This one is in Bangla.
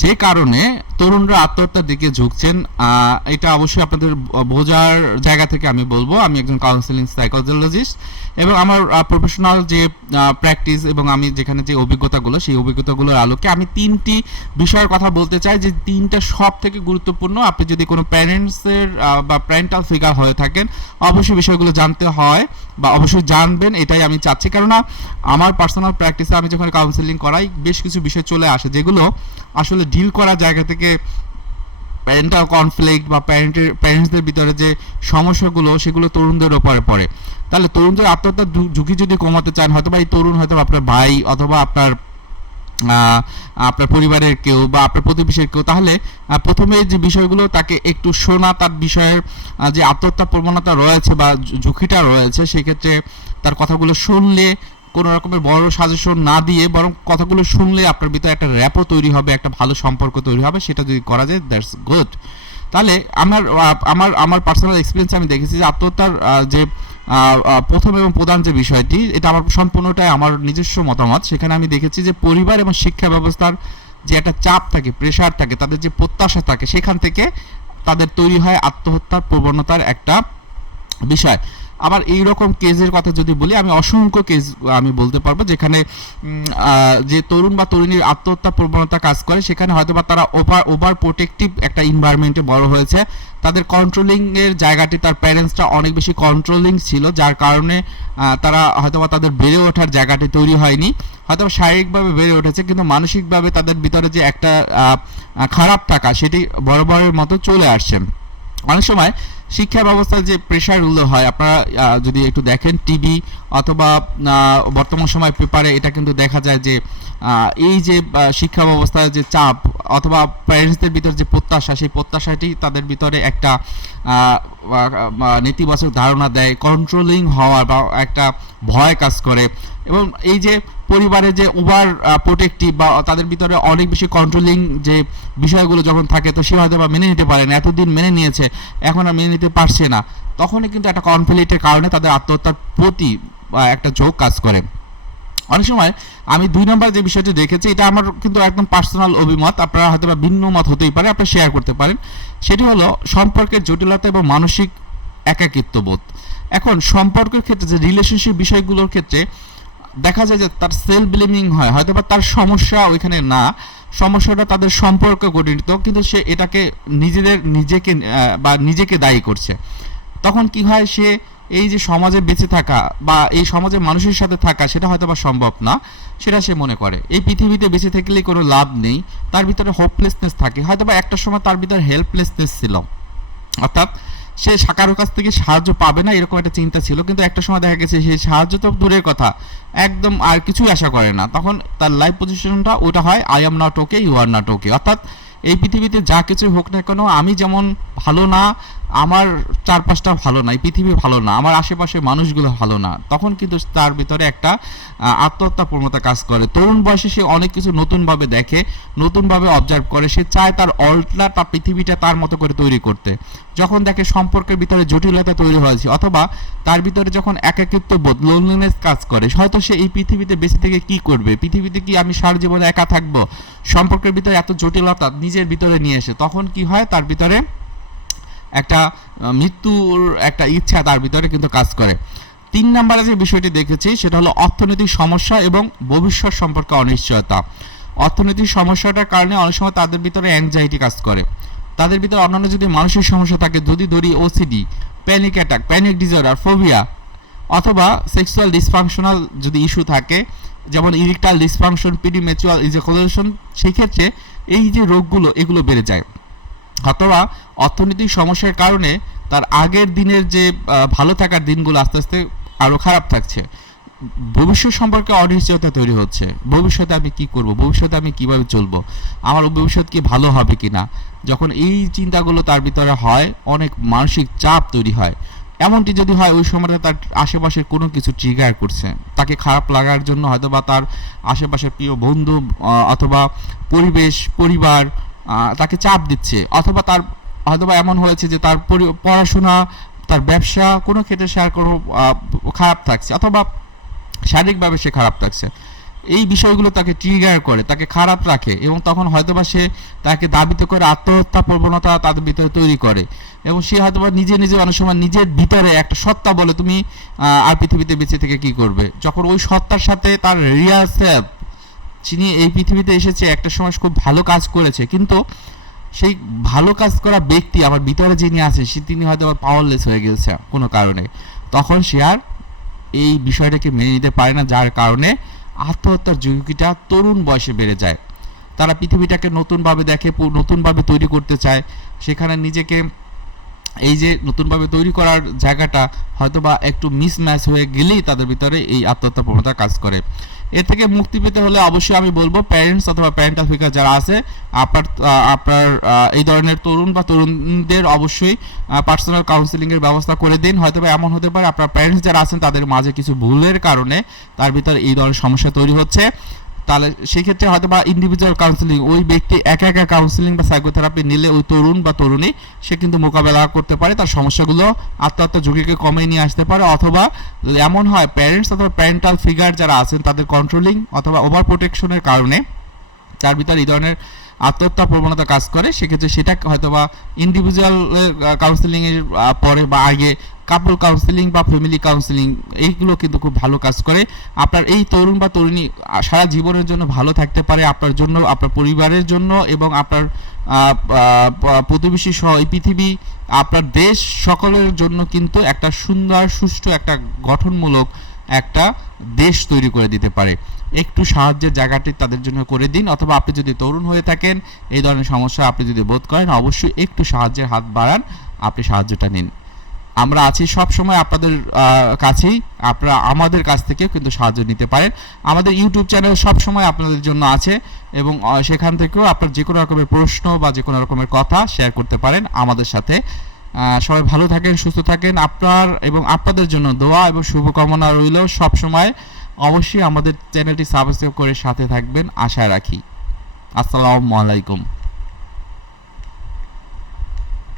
যে কারণে তরুণরা আত্মহত্যার দিকে ঝুঁকছেন এটা অবশ্যই আপনাদের বোঝার জায়গা থেকে আমি বলব। আমি একজন কাউন্সিলিং সাইকোলজিস্ট এবং আমার প্রফেশনাল যে প্র্যাকটিস এবং আমি যেখানে যে অভিজ্ঞতাগুলো, সেই অভিজ্ঞতাগুলোর আলোকে আমি তিনটি বিষয়ের কথা বলতে চাই যে তিনটা সব থেকে গুরুত্বপূর্ণ। আপনি যদি কোনো প্যারেন্টসের বা প্যারেন্টাল ফিগার হয়ে থাকেন, অবশ্যই বিষয়গুলো জানতে হয় বা অবশ্যই জানবেন, এটাই আমি চাচ্ছি। কেননা, আমার পার্সোনাল প্র্যাকটিসে আমি যখন কাউন্সিলিং করাই, বেশ কিছু বিষয় চলে আসে যেগুলো আসলে ডিল করার জায়গা থেকে প্যারেন্টাল কনফ্লিক্ট বা প্যারেন্টের প্যারেন্টসদের ভিতরে যে সমস্যাগুলো, সেগুলো তরুণদের ওপরে পড়ে। তাহলে তরুণদের আত্মহত্যার ঝুঁকি যদি কমাতে চান, হয়তো বা এই তরুণ হয়তো আপনার ভাই অথবা আপনার আপনার পরিবারের কেউ বা আপনার প্রতিবেশীর কেউ, তাহলে প্রথমে যে বিষয়গুলো তাকে একটু শোনা, তার বিষয়ের যে আত্মহত্যা প্রবণতা রয়েছে বা ঝুঁকিটা রয়েছে, সেক্ষেত্রে তার কথাগুলো শুনলে কোনো রকমের বড় সাজেশন না দিয়ে বরং কথাগুলো শুনলে আপনার ভিতরে একটা র্যাপও তৈরি হবে, একটা ভালো সম্পর্ক তৈরি হবে, সেটা যদি করা যায় দ্যাটস গুড তাহলে আমার আমার আমার পার্সোনাল এক্সপিরিয়েন্স আমি দেখেছি যে আত্মহত্যার যে প্রথম এবং প্রধান যে বিষয়টি, এটা আমার সম্পূর্ণটাই আমার নিজস্ব মতামত। সেখানে আমি দেখেছি যে পরিবার এবং শিক্ষা ব্যবস্থার যে একটা চাপ থাকে প্রেশার থাকে, তাদের যে প্রত্যাশা থাকে, সেখান থেকে তাদের তৈরি হয় আত্মহত্যার প্রবণতার একটা বিষয়। আবার এই রকম কেজের কথা যদি বলি, আমি অসংখ্য কেস আমি বলতে পারব যেখানে যে তরুণ বা তরুণীর আত্মহত্যা প্রবণতা কাজ করে, সেখানে হয়তো বা তারা ওভার ওভার প্রোটেক্টিভ একটা এনভায়রনমেন্টে বড় হয়েছে। তাদের কন্ট্রোলিং এর জায়গাটি, তার প্যারেন্টসটা অনেক বেশি কন্ট্রোলিং ছিল, যার কারণে তারা হয়তো বা তাদের বেড়ে ওঠার জায়গাটি তৈরি হয়নি। হয়তো শারীরিকভাবে বেড়ে উঠেছে, কিন্তু মানসিকভাবে তাদের ভিতরে যে একটা খারাপ থাকা, সেটি বরাবরের মতো চলে আসছে। অনেক সময় শিক্ষা ব্যবস্থার যে প্রেশারগুলো হয়, আপনারা যদি একটু দেখেন টিভি অথবা বর্তমান সময় পেপারে এটা কিন্তু দেখা যায় যে এই যে শিক্ষা ব্যবস্থার যে চাপ অথবা প্যারেন্টসদের ভিতর যে প্রত্যাশা, সেই প্রত্যাশাটি তাদের ভিতরে একটা নেতিবাচক ধারণা দেয় কন্ট্রোলিং হওয়ার বা একটা ভয় কাজ করে। এবং এই যে পরিবারে যে ওভার প্রোটেক্টিভ বা তাদের ভিতরে অনেক বেশি কন্ট্রোলিং যে বিষয়গুলো যখন থাকে, তো সে হয়তো বা মেনে নিতে পারে না, এতদিন মেনে নিয়েছে, এখন আর মেনে নিতে পারছে না। তখনই কিন্তু একটা কনফ্লিক্টের কারণে তাদের আত্মহত্যার প্রতি একটা যোগ কাজ করে। অনেক সময় আমি দুই নম্বর যে বিষয়টি দেখেছি, এটা আমার কিন্তু একদম পার্সোনাল অভিমত, আপনারা হয়তো বা ভিন্ন মত হতেই পারে আপনারা শেয়ার করতে পারেন। সেটি হলো সম্পর্কের জটিলতা এবং মানসিক একাকিত্ব বোধ এখন, সম্পর্কের ক্ষেত্রে যে রিলেশনশিপ বিষয়গুলোর ক্ষেত্রে দেখা যায় যে তার সেলফ ব্লেমিং হয় হয়তো বা তার সমস্যা ওইখানে না, সমস্যাটা তাদের সম্পর্ক গঠিত, কিন্তু সে এটাকে নিজেদের, নিজেকে বা নিজেকে দায়ী করছে। তখন কি হয়, সে এই যে সমাজে বেঁচে থাকা বা এই সমাজে মানুষের সাথে থাকা, সেটা হয়তো বা সম্ভব না, সেটা সে মনে করে। এই পৃথিবীতে বেঁচে থাকলে কোনো লাভ নেই, তার ভিতরে হোপলেসনেস থাকে। হয়তো বা একটা সময় তার ভিতরে হেল্পলেসনেস ছিল। অর্থাৎ সে কারও কাছ থেকে সাহায্য পাবে না, এরকম একটা চিন্তা ছিল। কিন্তু একটা সময় দেখা গেছে সেই সাহায্য তো দূরের কথা। একদম আর কিছুই আশা করে না। তখন তার লাইফ পজিশনটা ওটা হয় I am not okay you are not okay অর্থাৎ এই পৃথিবীতে যা কিছু হোক না কেন, আমি যেমন ভালো না আমার চারপাশটা ভালো না, এই পৃথিবী ভালো না, আমার আশেপাশে মানুষগুলো ভালো না, তখন কিন্তু তার ভিতরে একটা আত্মহত্যা প্রবণতা কাজ করে। তরুণ বয়সে সে অনেক কিছু নতুনভাবে দেখে, নতুনভাবে অবজার্ভ করে, সে চায় তার অল্টার তার পৃথিবীটা তার মতো করে তৈরি করতে। যখন দেখে সম্পর্কের ভিতরে জটিলতা তৈরি হয়েছে অথবা তার ভিতরে যখন একাকিত্ব বোধ লোনলিনেস কাজ করে, হয়তো সে এই পৃথিবীতে বেঁচে থেকে কি করবে? পৃথিবীতে কি আমি সারা জীবনে একা থাকব? সম্পর্কের ভিতরে এত জটিলতা নিজের ভিতরে নিয়ে এসে, তখন কি হয়? তার ভিতরে একটা মৃত্যুর একটা ইচ্ছা তার ভিতরে কিন্তু কাজ করে। তিন নম্বরে যে বিষয়টি দেখেছি, সেটা হলো অর্থনৈতিক সমস্যা এবং ভবিষ্যৎ সম্পর্কে অনিশ্চয়তা। অর্থনৈতিক সমস্যাটার কারণে অনেক সময় তাদের ভিতরে অ্যাংজাইটি কাজ করে। তাদের ভিতরে অন্যান্য যদি মানসিক সমস্যা থাকে, যদি ধরি OCD panic attack panic disorder phobia অথবা সেক্সুয়াল ডিসফাংশনাল যদি ইস্যু থাকে, যেমন ইরিকটাল ডিসফাংশন পিডিমেচুয়াল ইজাকুলেশন সেক্ষেত্রে এই যে রোগগুলো, এগুলো বেড়ে যায়। অথবা অর্থনৈতিক সমস্যার কারণে তার আগের দিনের যে ভালো থাকার দিনগুলো আস্তে আস্তে আরও খারাপ থাকছে। ভবিষ্যৎ সম্পর্কে অনিশ্চয়তা তৈরি হচ্ছে। ভবিষ্যতে আমি কি করব? ভবিষ্যতে আমি কীভাবে চলবো? আমার ভবিষ্যৎ কি ভালো হবে কিনা? যখন এই চিন্তাগুলো তার ভিতরে হয়, অনেক মানসিক চাপ তৈরি হয়। এমনটি যদি হয়, ওই সময়টা তার আশেপাশের কোনো কিছু ট্রিগার করছে। তাকে খারাপ লাগার জন্য হয়তো বা তার আশেপাশের প্রিয় বন্ধু অথবা পরিবেশ, পরিবার তাকে চাপ দিচ্ছে। অথবা তার হয়তোবা এমন হয়েছে যে তার পড়াশোনা, তার ব্যবসা, কোনো ক্ষেত্রে সে আর কোনো খারাপ থাকছে, অথবা শারীরিকভাবে সে খারাপ থাকছে। এই বিষয়গুলো তাকে ট্রিগার করে, তাকে খারাপ রাখে এবং তখন হয়তোবা সে তাকে দাবিত করে আত্মহত্যা প্রবণতা তাদের ভিতরে তৈরি করে এবং সে হয়তোবা নিজে নিজে অনেক সময় নিজের ভিতরে একটা সত্তা বলে, তুমি আর পৃথিবীতে বেঁচে থেকে কি করবে? যখন ওই সত্তার সাথে তার রিয়াল সেলফ যিনি এই পৃথিবীতে এসেছে, একটা সময় খুব ভালো কাজ করেছে। কিন্তু সেই ভালো কাজ করা ব্যক্তি, আমার ভিতরে যিনি আছে, সে তিনি হয়তো আবার পাওয়ারলেস হয়ে গেছে কোনো কারণে। তখন সে আর এই বিষয়টাকে মেনে নিতে পারে না, যার কারণে আত্মহত্যার ঝুঁকিটা তরুণ বয়সে বেড়ে যায়। তারা পৃথিবীটাকে নতুনভাবে দেখে নতুনভাবে তৈরি করতে চায়। সেখানে নিজেকে এই যে নতুনভাবে তৈরি করার জায়গাটা হয়তোবা একটু মিসম্যাচ হয়ে গেলেই তাদের ভিতরে এই আত্মহত্যা প্রবণতা কাজ করে। এর থেকে মুক্তি পেতে হলে অবশ্যই আমি বলব প্যারেন্টস অথবা প্যারেন্টাল ফিগার যারা আছে, আপনার আপনার এই ধরনের তরুণ বা তরুণদের অবশ্যই পার্সোনাল কাউন্সিলিং এর ব্যবস্থা করে দিন। হয়তো এমন হতে পারে আপনার প্যারেন্টস যারা আছেন তাদের মাঝে কিছু ভুলের কারণে তার ভিতরে এই ধরনের সমস্যা তৈরি হচ্ছে। তাহলে সেক্ষেত্রে হয়তো বা ইন্ডিভিজুয়াল কাউন্সিলিং ওই ব্যক্তি একা একা কাউন্সিলিং বা সাইকোথেরাপি নিলে ওই তরুণ বা তরুণী, সে কিন্তু মোকাবেলা করতে পারে, তার সমস্যাগুলো আত্মহত্যা ঝুঁকিকে কমিয়ে নিয়ে আসতে পারে, অথবা এমন হয় প্যারেন্টস অথবা প্যারেন্টাল ফিগার যারা আছেন, তাদের কন্ট্রোলিং অথবা ওভার প্রোটেকশনের কারণে তার ভিতর এই ধরনের আত্মহত্যা প্রবণতা কাজ করে, সেক্ষেত্রে সেটা হয়তোবা ইন্ডিভিজুয়াল কাউন্সিলিং এর পরে বা আগে কাপল কাউন্সিলিং বা ফ্যামিলি কাউন্সিলিং এইগুলো কিন্তু খুব ভালো কাজ করে। আপনার এই তরুণ বা তরুণী সারা জীবনের জন্য ভালো থাকতে পারে আপনার জন্য, আপনার পরিবারের জন্য এবং আপনার প্রতিবেশী সহ এই পৃথিবী, আপনার দেশ সকলের জন্য কিন্তু একটা সুন্দর, সুষ্ঠু, একটা গঠনমূলক একটা দেশ তৈরি করে দিতে পারে। একটু সাহায্যের জায়গাটি তাদের জন্য করে দিন অথবা আপনি যদি তরুণ হয়ে থাকেন, এই ধরনের সমস্যা আপনি যদি বোধ করেন, অবশ্যই একটু সাহায্যের হাত বাড়ান, আপনি সাহায্যটা নিন। আমরা আছি সব সময় আপনাদের কাছেই। আপনারা আমাদের কাছ থেকেও কিন্তু সাহায্য নিতে পারেন। আমাদের ইউটিউব চ্যানেল সব সময় আপনাদের জন্য আছে এবং সেখান থেকেও আপনার যে কোনো রকমের প্রশ্ন বা যে কোনো রকমের কথা শেয়ার করতে পারেন আমাদের সাথে। সবাই ভালো থাকেন, সুস্থ থাকেন। আপনার এবং আপনাদের জন্য দোয়া এবং শুভকামনা রইল সব সময় অবশ্যই আমাদের চ্যানেলটি সাবস্ক্রাইব করে সাথে থাকবেন। আশা রাখি। আসসালামু আলাইকুম।